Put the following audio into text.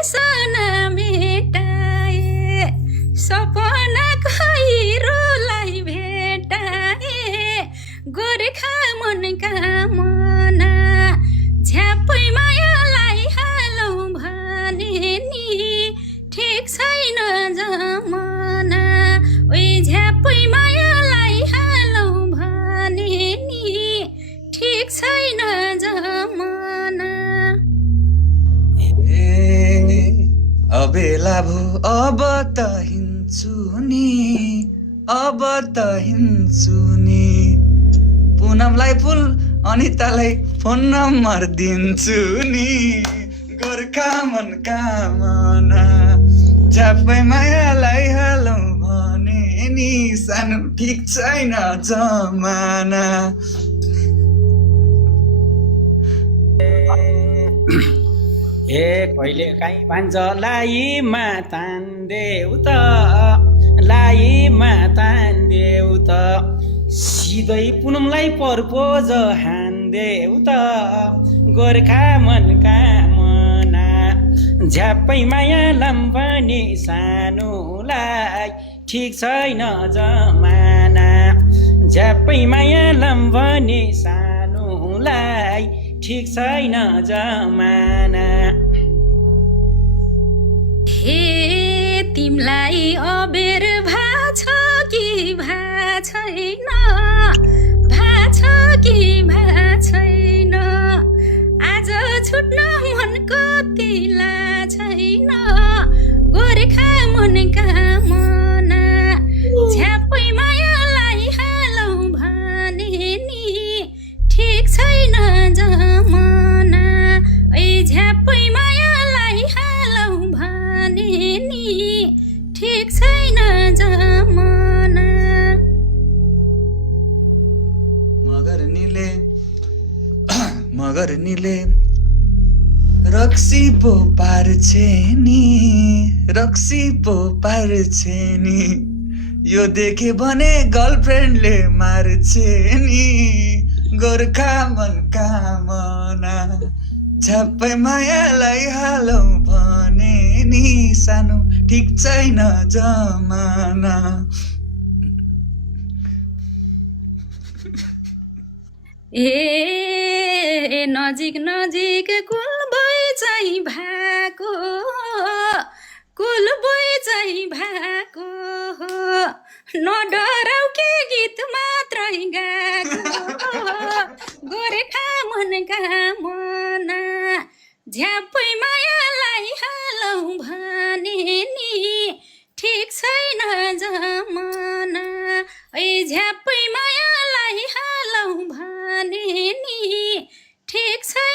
बिर्सन मेटाए सपना खैरोलाई भेटाए गोर्खा मनका मना झ्यापै मायालाई हालौ भने नि ठिक छैन जमाना ओइ झ्यापै मायालाई हालौ भने नि ठिक छैन जमाना अबेला भो अब त हिँड्छु नि अब त हिँड्छु नि पुनमलाई फुल अनितालाई फोन नम्बर दिन्छु नि गोर्खा मनका मना झ्यापै मायालाई हालौ भने नि सानो ठिक छैन जमाना ए कहिले काहीँ भान्जलाई मातान्देऊ त लाई मातान्देऊ त सिधै पुनमलाई पर्पोज हान्देऊ त गोर्खा मनका मना झ्यापै माया लम्बने सानोलाई ठिक छैन जमाना झ्यापै माया लम्बने सानोलाई ठिक छैन जमाना हे तिमलाई अबेर भाछ कि छैन भाछ कि छैन आज छुट्न मन कतिला छैन गोर्खा मनका मना झ्यापै मायालाई हालौ भने नि ठिक छैन जमाना ओइ झ्यापै मायालाई हालौ भने नि ठिक छैन जमाना मगर निले रक्सी पो पार्छे नि यो देखे भने गर्लफ्रेन्डले मार्छे नि गोर्खा मनका मना झ्यापै मायालाई हालौ भने नि सानो ठिक छैन जमाना ए नजिक नजिक कुल बोइ चाहिँ भएको नडराउ के गीत मात्रै गाएको गोर्खा मनका मना झ्यापै मायालाई हालौ भने नि ठिक छैन जमाना ओइ झ्यापै मायालाई हालौ भने नि ठिक छैन